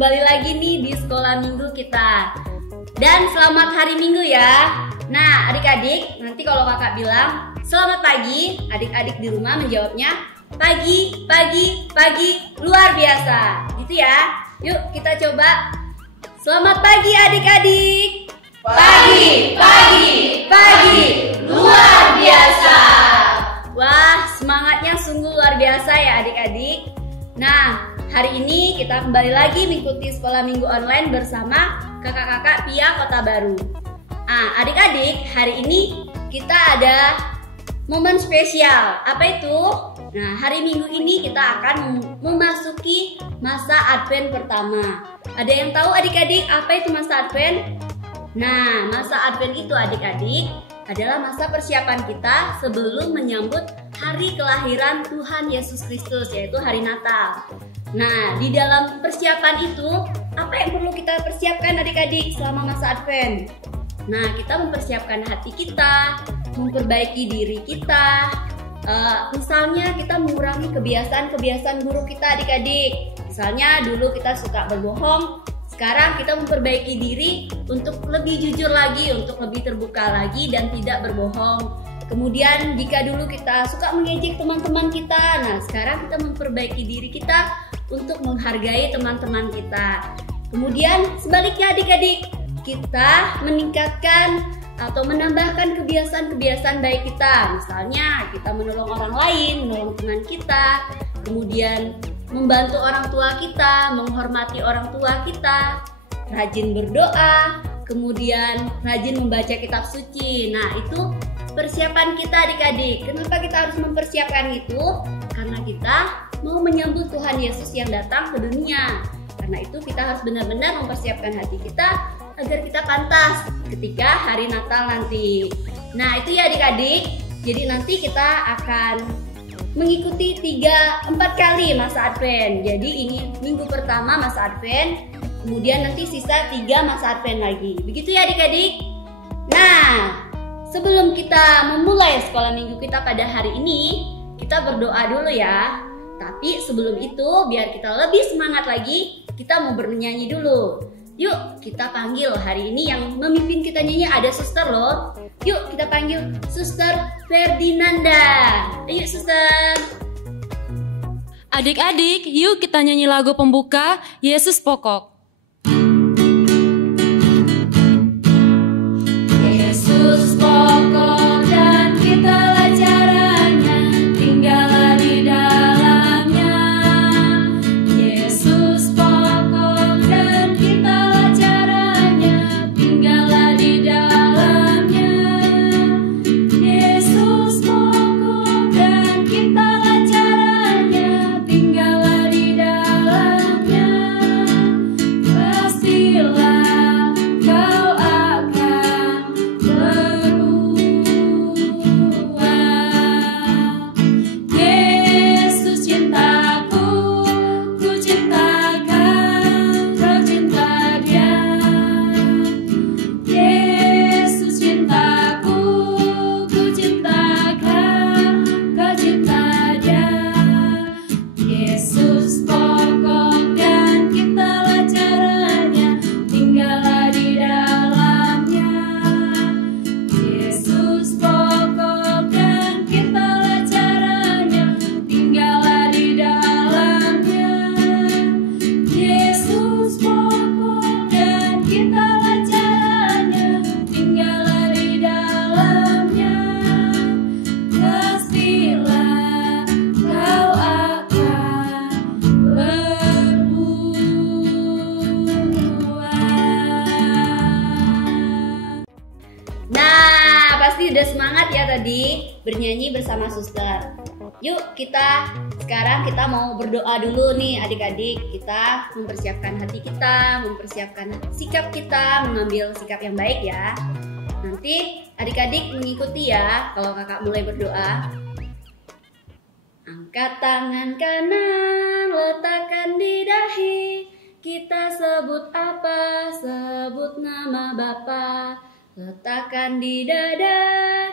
kembali lagi nih di sekolah minggu kita. Dan selamat hari Minggu ya. Nah, adik-adik, nanti kalau kakak bilang selamat pagi, adik-adik di rumah menjawabnya pagi, pagi, pagi, luar biasa. Gitu ya. Yuk kita coba. Selamat pagi adik-adik. Pagi, pagi, pagi, luar biasa. Wah, semangatnya sungguh luar biasa ya adik-adik. Nah, hari ini kita kembali lagi mengikuti sekolah minggu online bersama kakak-kakak Pia Kota Baru. Nah, adik-adik, hari ini kita ada momen spesial. Apa itu? Nah, hari Minggu ini kita akan memasuki masa Advent pertama. Ada yang tahu adik-adik apa itu masa Advent? Nah, masa Advent itu adik-adik adalah masa persiapan kita sebelum menyambut hari kelahiran Tuhan Yesus Kristus, yaitu hari Natal. Nah, di dalam persiapan itu, apa yang perlu kita persiapkan adik-adik selama masa Advent? Nah, kita mempersiapkan hati kita, memperbaiki diri kita. Misalnya kita mengurangi kebiasaan-kebiasaan buruk kita adik-adik. Misalnya dulu kita suka berbohong, sekarang kita memperbaiki diri untuk lebih jujur lagi, untuk lebih terbuka lagi dan tidak berbohong. Kemudian jika dulu kita suka mengejek teman-teman kita, nah sekarang kita memperbaiki diri kita untuk menghargai teman-teman kita. Kemudian sebaliknya adik-adik, kita meningkatkan atau menambahkan kebiasaan-kebiasaan baik kita. Misalnya kita menolong orang lain, menolong teman kita, kemudian membantu orang tua kita, menghormati orang tua kita, rajin berdoa, kemudian rajin membaca kitab suci. Nah, itu persiapan kita adik-adik. Kenapa kita harus mempersiapkan itu? Karena kita mau menyambut Tuhan Yesus yang datang ke dunia. Karena itu kita harus benar-benar mempersiapkan hati kita agar kita pantas ketika hari Natal nanti. Nah, itu ya adik-adik. Jadi nanti kita akan mengikuti 3-4 kali masa Advent. Jadi ini minggu pertama masa Advent, kemudian nanti sisa 3 masa Advent lagi. Begitu ya adik-adik. Nah, sebelum kita memulai sekolah minggu kita pada hari ini, kita berdoa dulu ya. Tapi sebelum itu, biar kita lebih semangat lagi, kita mau bernyanyi dulu. Yuk kita panggil hari ini yang memimpin kita nyanyi ada suster loh. Yuk kita panggil Suster Ferdinanda. Ayo suster. Adik-adik, yuk kita nyanyi lagu pembuka Yesus Pokok. Yesus pokok dan kitalah caranya, tinggallah di dalamnya. Yesus pokok dan kitalah caranya, tinggallah di dalamnya. Yesus pokok dan kitalah caranya, tinggallah di dalamnya. Pastilah kau akan berubah. Yesus cintaku, ku cintakan, kau cinta Dia. Yesus cintaku, ku cintakan, kau cinta Dia. Yesus pokok dan kitalah caranya, tinggallah di dalamnya. Yesus pokok dan kitalah caranya, tinggallah di dalamnya. Yesus pokok dan kitalah caranya, tinggallah di dalamnya. Pastilah kau akan berubah. Nah, pasti udah semangat ya tadi bernyanyi bersama suster. Yuk sekarang kita mau berdoa dulu nih adik-adik. Kita mempersiapkan hati kita, mempersiapkan sikap kita, mengambil sikap yang baik ya. Nanti adik-adik mengikuti ya kalau kakak mulai berdoa. Angkat tangan kanan, letakkan di dahi. Kita sebut apa? Sebut nama Bapa. Letakkan di dada,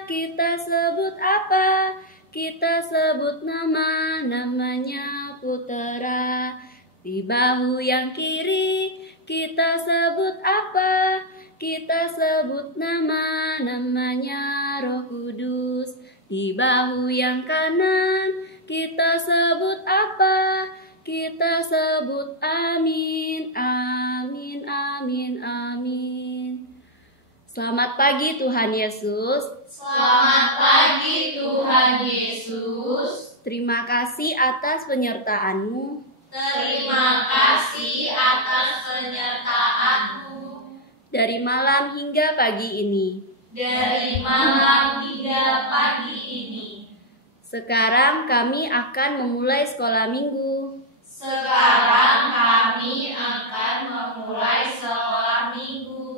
kita sebut apa? Kita sebut nama, namanya Putera. Di bahu yang kiri kita sebut apa? Kita sebut namanya Roh Kudus. Di bahu yang kanan kita sebut apa? Kita sebut amin, amin, amin, amin. Selamat pagi Tuhan Yesus. Selamat pagi Tuhan Yesus. Terima kasih atas penyertaan-Mu. Terima kasih atas penyertaan-Mu. Dari malam hingga pagi ini. Dari malam hingga pagi ini. Sekarang kami akan memulai sekolah minggu. Sekarang kami akan memulai sekolah minggu.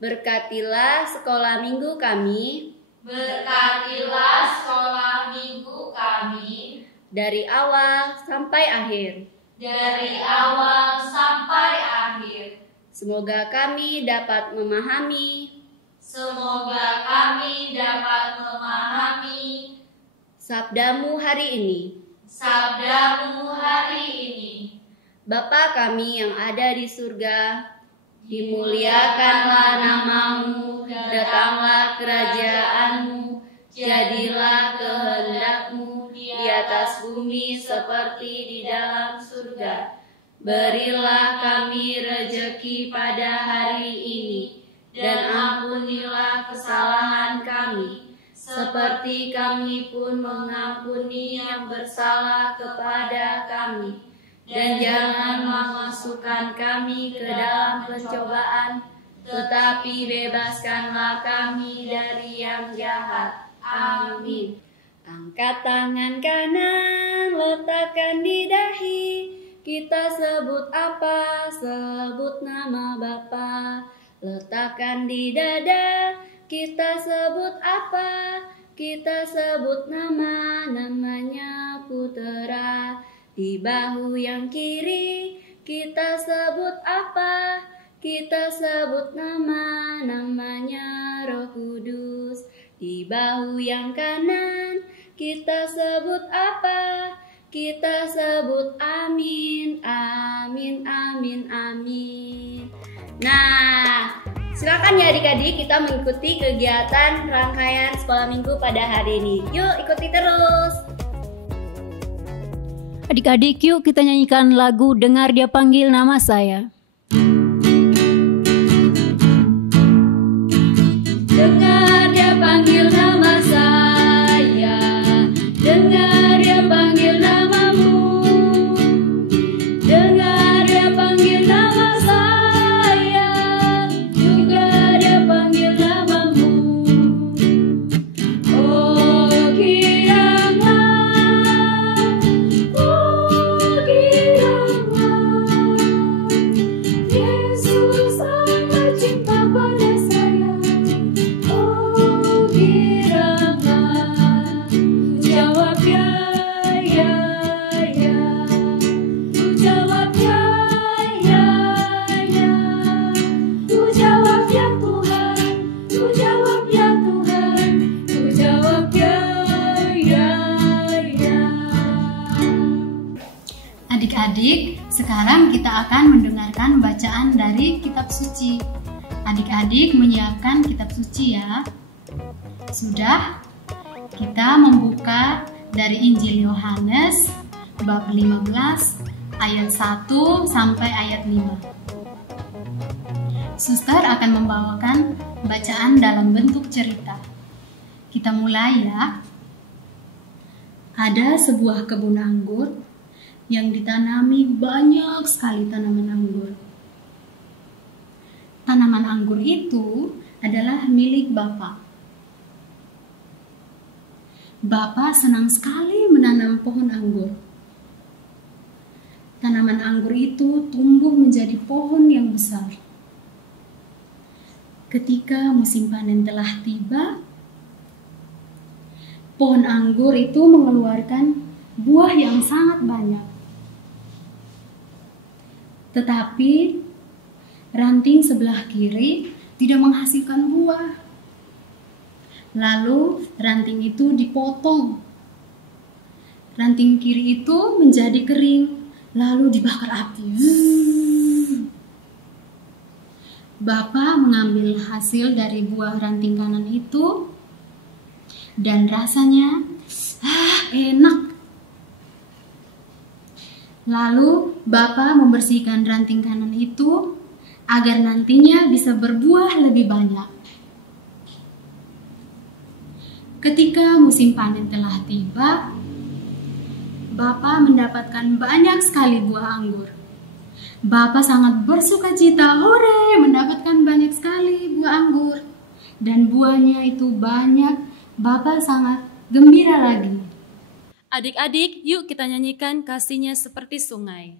Berkatilah sekolah minggu kami. Berkatilah sekolah minggu kami. Dari awal sampai akhir. Dari awal sampai akhir. Semoga kami dapat memahami. Semoga kami dapat memahami Sabdamu hari ini. sabdamu hari ini. Bapa kami yang ada di surga, dimuliakanlah namamu, datanglah kerajaanmu, jadilah kehendak-Mu di atas bumi seperti di dalam surga. Berilah kami rejeki pada hari ini, dan ampunilah kesalahan kami, seperti kami pun mengampuni yang bersalah kepada kami. Dan jangan memasukkan kami ke dalam pencobaan, tetapi bebaskanlah kami dari yang jahat. Amin. Angkat tangan kanan, letakkan di dahi. Kita sebut apa? Sebut nama Bapa. Letakkan di dada. Kita sebut apa? Kita sebut namanya Putera. Di bahu yang kiri kita sebut apa? Kita sebut namanya Roh Kudus. Di bahu yang kanan kita sebut apa? Kita sebut amin, amin, amin, amin. Nah, silakan ya adik-adik kita mengikuti kegiatan rangkaian sekolah minggu pada hari ini. Yuk ikuti terus. Adik-adik, yuk kita nyanyikan lagu Dengar Dia Panggil Nama Saya. Dengar Dia panggil nama saya, dengar Dia panggil namamu, dengar Dia panggil nama saya, juga Dia panggil namamu. Oh Yesus sangat cinta pada saya. Oh kiranya jawab ya, ya, ya. Ku jawab ya, ya, ya. Ku jawab ya Tuhan, ku jawab ya Tuhan, ku jawab ya, ya, ya. Adik-adik, sekarang kita akan mendengarkan bacaan dari kitab suci. Adik-adik menyiapkan kitab suci ya. Sudah? Kita membuka dari Injil Yohanes bab 15 ayat 1 sampai ayat 5. Suster akan membawakan bacaan dalam bentuk cerita. Kita mulai ya. Ada sebuah kebun anggur yang ditanami banyak sekali tanaman anggur. Tanaman anggur itu adalah milik Bapak. Bapak senang sekali menanam pohon anggur. Tanaman anggur itu tumbuh menjadi pohon yang besar. Ketika musim panen telah tiba, pohon anggur itu mengeluarkan buah yang sangat banyak. Tetapi ranting sebelah kiri tidak menghasilkan buah. Lalu ranting itu dipotong. Ranting kiri itu menjadi kering lalu dibakar api. Bapak mengambil hasil dari buah ranting kanan itu dan rasanya enak. Lalu Bapak membersihkan ranting kanan itu agar nantinya bisa berbuah lebih banyak. Ketika musim panen telah tiba, Bapak mendapatkan banyak sekali buah anggur. Bapak sangat bersukacita, hore, mendapatkan banyak sekali buah anggur. Dan buahnya itu banyak, Bapak sangat gembira lagi. Adik-adik, yuk kita nyanyikan Kasihnya Seperti Sungai.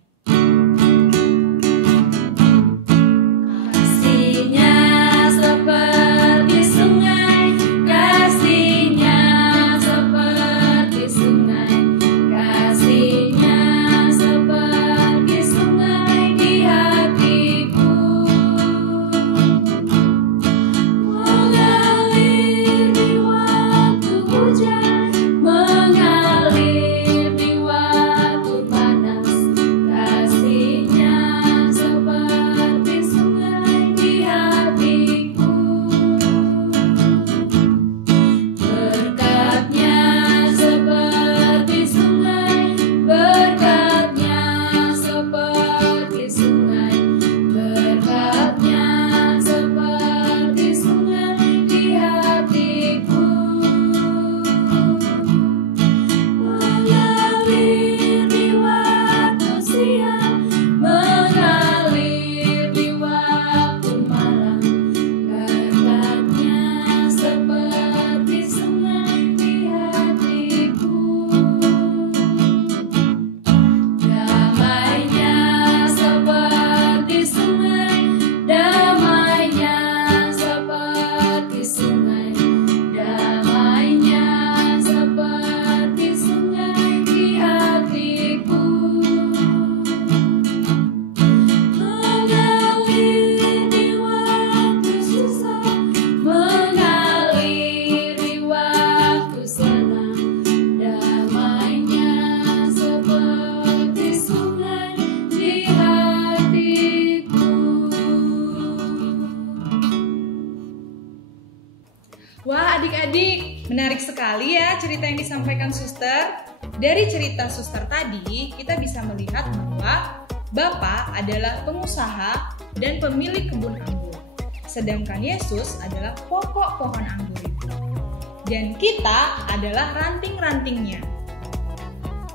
Kasihnya seperti sungai, kasihnya seperti sungai, kasihnya seperti sungai di hatiku. Mengalir di waktu hujan, mengalir di waktu panas, kasihnya seperti sungai di hatiku. Berkatnya seperti sungai, berkatnya seperti sungai, berkatnya seperti sungai di hatiku. Mengalir di waktu siang, mengalir di waktu malam, berkatnya seperti sungai di hatiku. Damainya seperti sungai, damainya seperti sungai, damainya seperti sungai di hatiku. Mengalir di waktu susah, mengalir di waktu senang, damainya seperti sungai di hatiku. Wah, adik-adik, menarik sekali ya cerita yang disampaikan suster. Dari cerita suster tadi, kita bisa melihat bahwa Bapak adalah pengusaha dan pemilik kebun anggur. Sedangkan Yesus adalah pokok pohon anggur itu. Dan kita adalah ranting-rantingnya.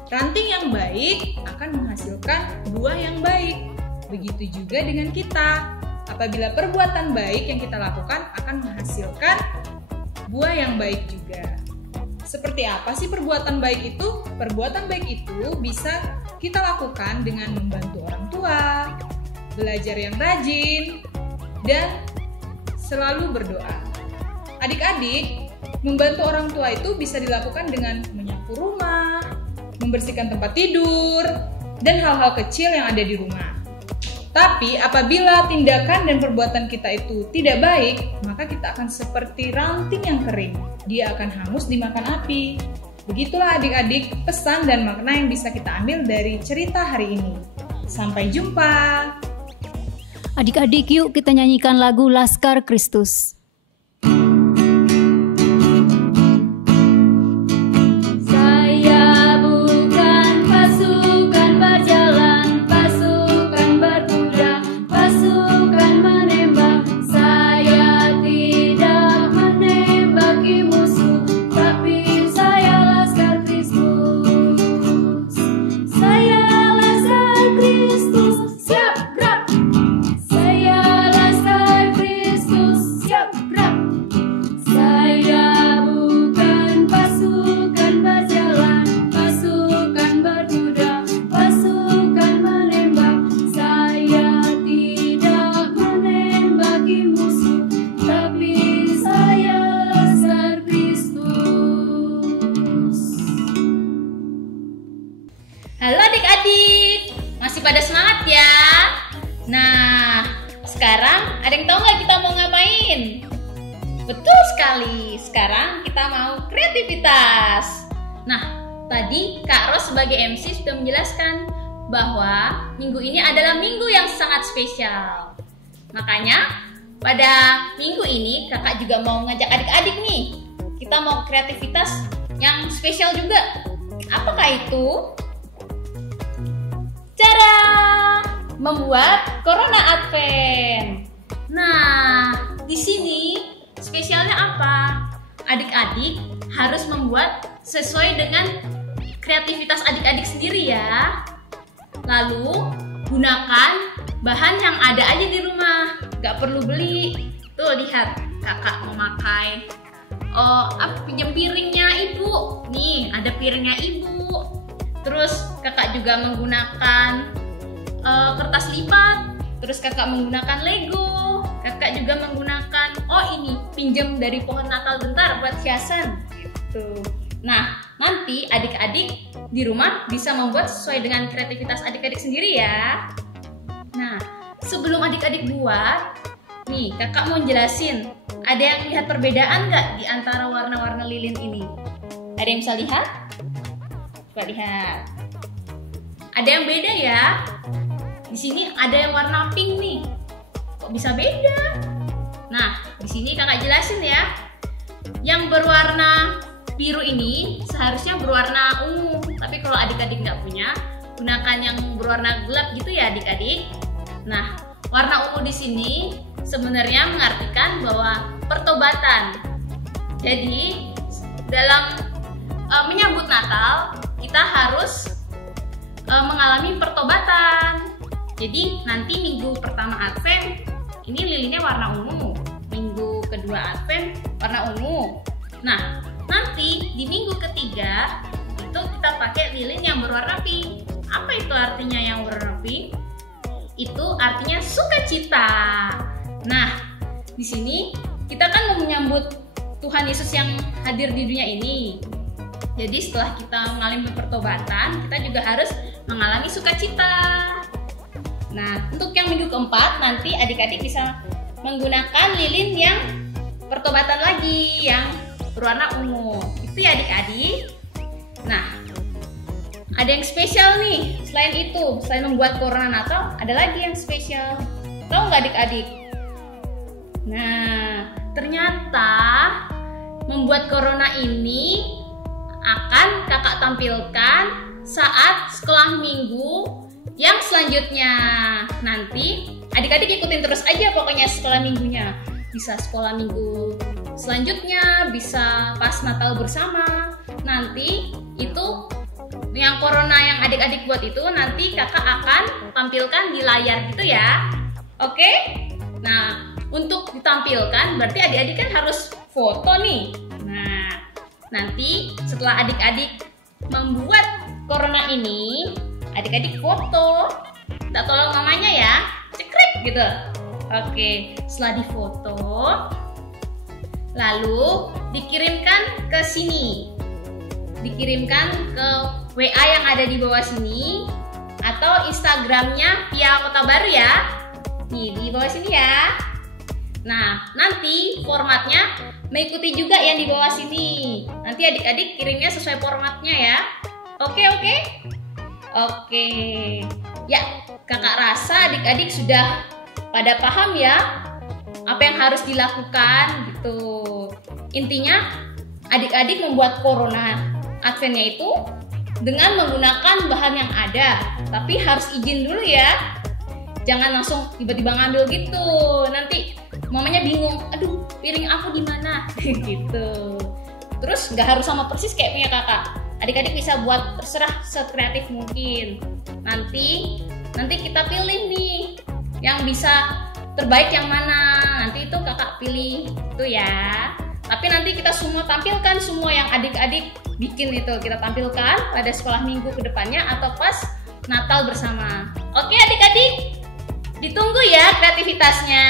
Ranting yang baik akan menghasilkan buah yang baik. Begitu juga dengan kita. Apabila perbuatan baik yang kita lakukan akan menghasilkan buah yang baik juga. Seperti apa sih perbuatan baik itu? Perbuatan baik itu bisa kita lakukan dengan membantu orang tua, belajar yang rajin, dan selalu berdoa. Adik-adik, membantu orang tua itu bisa dilakukan dengan menyapu rumah, membersihkan tempat tidur, dan hal-hal kecil yang ada di rumah. Tapi apabila tindakan dan perbuatan kita itu tidak baik, maka kita akan seperti ranting yang kering. Dia akan hangus dimakan api. Begitulah adik-adik pesan dan makna yang bisa kita ambil dari cerita hari ini. Sampai jumpa. Adik-adik, yuk kita nyanyikan lagu Laskar Kristus. Saya bukan pasukan berjalan, pasukan berkuda, pasukan menembak. Saya tidak menembaki musuh, tapi saya Laskar Kristus. Saya Laskar Kristus, siap gerak. Saya Laskar Kristus, siap gerak. Saya bukan pasukan berjalan, pasukan berkuda, pasukan menembak. Saya tidak menembaki musuh, tapi saya Laskar Kristus. Halo adik-adik, masih pada semangat ya? Nah, sekarang ada yang tahu nggak kita mau ngapain? Betul sekali, sekarang kita mau kreativitas. Nah, tadi Kak Ros sebagai MC sudah menjelaskan bahwa minggu ini adalah minggu yang sangat spesial. Makanya pada minggu ini kakak juga mau ngajak adik-adik nih. Kita mau kreativitas yang spesial juga. Apakah itu? Cara membuat Corona Advent. Nah, di sini spesialnya apa? Adik-adik harus membuat sesuai dengan kreativitas adik-adik sendiri ya. Lalu gunakan bahan yang ada aja di rumah, gak perlu beli. Tuh lihat, kakak memakai pinjam piringnya ibu. Nih ada piringnya ibu. Terus kakak juga menggunakan kertas lipat. Terus kakak menggunakan Lego. Kakak juga menggunakan ini pinjam dari pohon Natal bentar buat hiasan gitu. Nah, nanti adik-adik di rumah bisa membuat sesuai dengan kreativitas adik-adik sendiri ya. Nah, sebelum adik-adik buat, nih kakak mau jelasin, ada yang lihat perbedaan nggak di antara warna-warna lilin ini? Ada yang bisa lihat? Coba lihat. Ada yang beda ya. Di sini ada yang warna pink nih. Kok bisa beda? Nah, di sini kakak jelasin ya. Yang berwarna biru ini seharusnya berwarna ungu, tapi kalau adik-adik nggak punya, gunakan yang berwarna gelap gitu ya adik-adik. Nah, warna ungu di sini sebenarnya mengartikan bahwa pertobatan. Jadi dalam menyambut Natal kita harus mengalami pertobatan. Jadi nanti minggu pertama Advent ini lilinnya warna ungu, minggu kedua Advent warna ungu. Nah, nanti di minggu ketiga itu kita pakai lilin yang berwarna pink. Apa itu artinya yang berwarna pink? Itu artinya sukacita. Nah, di sini kita kan mau menyambut Tuhan Yesus yang hadir di dunia ini. Jadi setelah kita mengalami pertobatan, kita juga harus mengalami sukacita. Nah, untuk yang minggu keempat nanti adik-adik bisa menggunakan lilin yang pertobatan lagi, yang berwarna ungu. Itu ya adik-adik. Nah, ada yang spesial nih. Selain itu, selain membuat Corona Natal, ada lagi yang spesial. Tahu nggak adik-adik? Nah, ternyata membuat Corona ini akan kakak tampilkan saat sekolah minggu yang selanjutnya. Nanti adik-adik ikutin terus aja pokoknya sekolah minggunya. Bisa sekolah minggu selanjutnya, bisa pas Natal bersama. Nanti itu yang Corona yang adik-adik buat itu nanti kakak akan tampilkan di layar gitu ya. Oke? Nah, untuk ditampilkan berarti adik-adik kan harus foto nih. Nah, nanti setelah adik-adik membuat Corona ini, adik-adik foto. Minta tolong mamanya ya, cekrek gitu. Oke, setelah difoto, lalu dikirimkan ke sini. Dikirimkan ke WA yang ada di bawah sini atau Instagramnya Pia Kota Baru ya. Nih, di bawah sini ya. Nah, nanti formatnya mengikuti juga yang di bawah sini. Nanti adik-adik kirimnya sesuai formatnya ya. Oke. Ya, kakak rasa adik-adik sudah pada paham ya apa yang harus dilakukan gitu. Intinya adik-adik membuat Corona Adventnya itu dengan menggunakan bahan yang ada, tapi harus izin dulu ya. Jangan langsung tiba-tiba ngambil gitu. Nanti mamanya bingung, aduh piring aku di mana gitu. Terus nggak harus sama persis kayak punya kakak. Adik-adik bisa buat terserah sekreatif mungkin. Nanti kita pilih nih yang bisa terbaik yang mana. Nanti itu kakak pilih itu ya. Tapi nanti kita semua tampilkan semua yang adik-adik bikin itu kita tampilkan pada sekolah minggu kedepannya atau pas Natal bersama. Oke adik-adik, ditunggu ya kreativitasnya.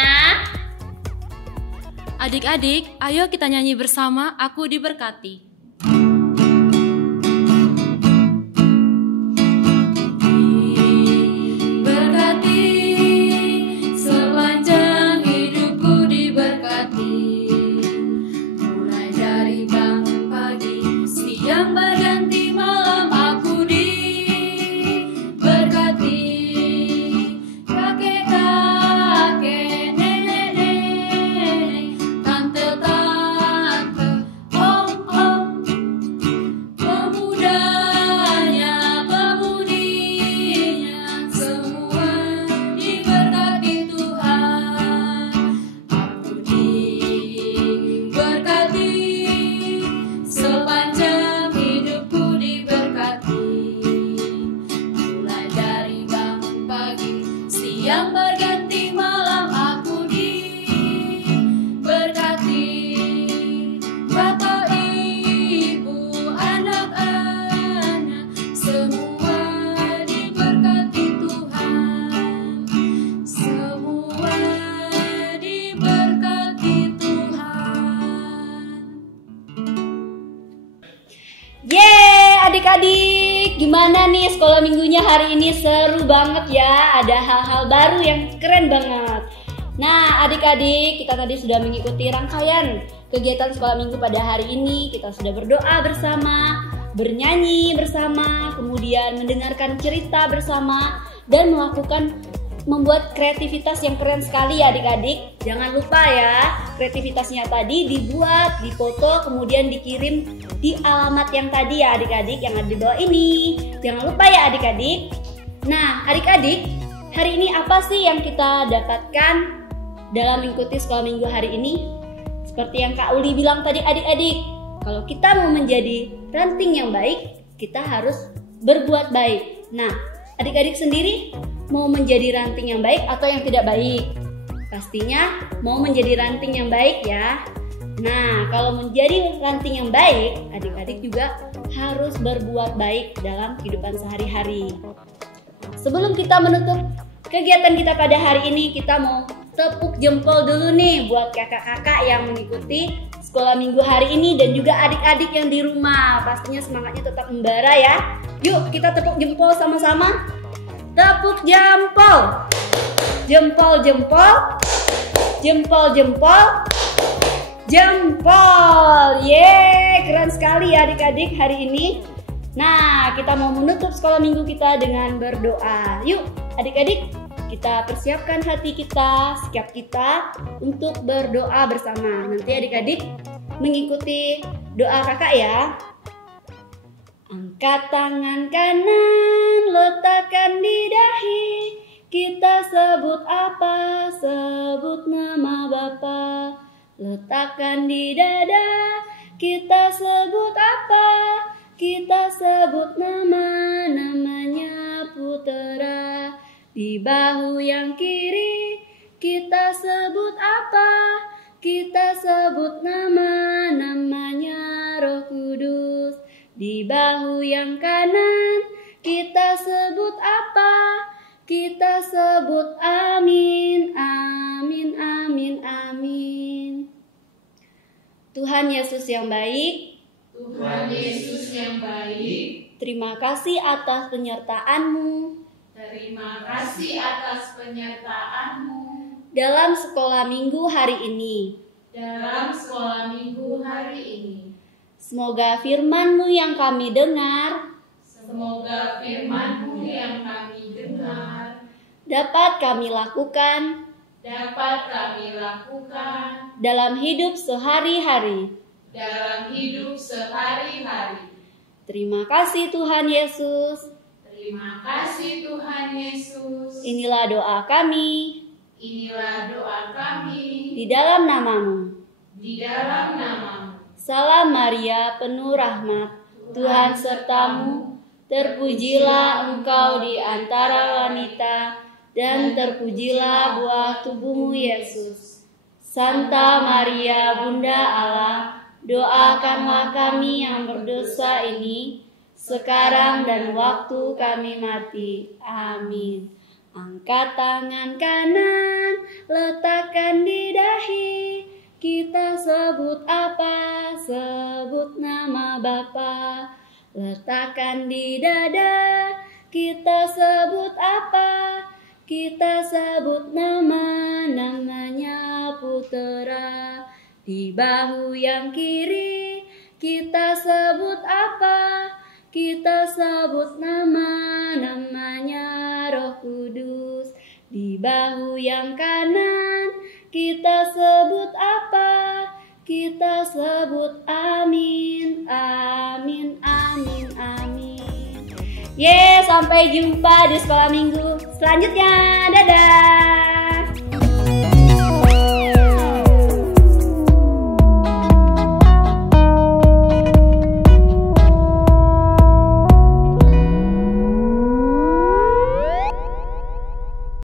Adik-adik, ayo kita nyanyi bersama Aku Diberkati. Siang berganti malam aku diberkati. adik-adik, gimana nih sekolah minggunya hari ini? Seru banget ya, ada hal-hal baru yang keren banget. Nah adik-adik, kita tadi sudah mengikuti rangkaian kegiatan sekolah minggu pada hari ini. Kita sudah berdoa bersama, bernyanyi bersama, kemudian mendengarkan cerita bersama, dan membuat kreativitas yang keren sekali ya adik-adik. Jangan lupa ya, kreativitasnya tadi dibuat, difoto, kemudian dikirim di alamat yang tadi ya adik-adik, yang ada di bawah ini. Jangan lupa ya adik-adik. Nah adik-adik, hari ini apa sih yang kita dapatkan dalam mengikuti sekolah minggu hari ini? Seperti yang Kak Uli bilang tadi adik-adik, kalau kita mau menjadi ranting yang baik, kita harus berbuat baik. Nah adik-adik sendiri mau menjadi ranting yang baik atau yang tidak baik? Pastinya mau menjadi ranting yang baik ya. Nah, kalau menjadi ranting yang baik, adik-adik juga harus berbuat baik dalam kehidupan sehari-hari. Sebelum kita menutup kegiatan kita pada hari ini, kita mau tepuk jempol dulu nih buat kakak-kakak yang mengikuti sekolah minggu hari ini dan juga adik-adik yang di rumah. Pastinya semangatnya tetap membara ya. Yuk kita tepuk jempol sama-sama. Tepuk jempol, jempol, jempol, jempol, jempol, jempol. Yeay, keren sekali ya adik-adik hari ini. Nah, kita mau menutup sekolah minggu kita dengan berdoa. Yuk adik-adik, kita persiapkan hati kita, sikap kita untuk berdoa bersama. Nanti adik-adik mengikuti doa kakak ya. Angkat tangan kanan, letakkan di dahi. Kita sebut apa? Sebut nama Bapa. Letakkan di dada. Kita sebut apa? Kita sebut namanya Putera. Di bahu yang kiri, kita sebut apa? Kita sebut namanya Roh Kudus. Di bahu yang kanan, kita sebut apa? Kita sebut amin, amin, amin, amin. Tuhan Yesus yang baik, Tuhan Yesus yang baik, terima kasih atas penyertaan-Mu. terima kasih atas penyertaan-Mu Dalam sekolah minggu hari ini. dalam sekolah minggu hari ini. Semoga firman-Mu yang kami dengar Semoga firman-Mu yang kami dengar dapat kami lakukan dalam hidup sehari-hari. Terima kasih Tuhan Yesus. Terima kasih Tuhan Yesus. Inilah doa kami Inilah doa kami di dalam nama-Mu. di dalam nama-Mu. Salam Maria, penuh rahmat, Tuhan serta-Mu. Terpujilah Engkau di antara wanita, dan terpujilah buah tubuh-Mu Yesus. Santa Maria, Bunda Allah, doakanlah kami yang berdosa ini, sekarang dan waktu kami mati. Amin. Angkat tangan kanan, letakkan di dahi. Kita sebut apa? Sebut nama Bapa. Letakkan di dada. Kita sebut apa? Kita sebut namanya Putera. Di bahu yang kiri, kita sebut apa? Kita sebut namanya Roh Kudus. Di bahu yang kanan, kita sebut apa? Kita sebut amin, amin, amin, amin. Sampai jumpa di sekolah minggu selanjutnya. Dadah.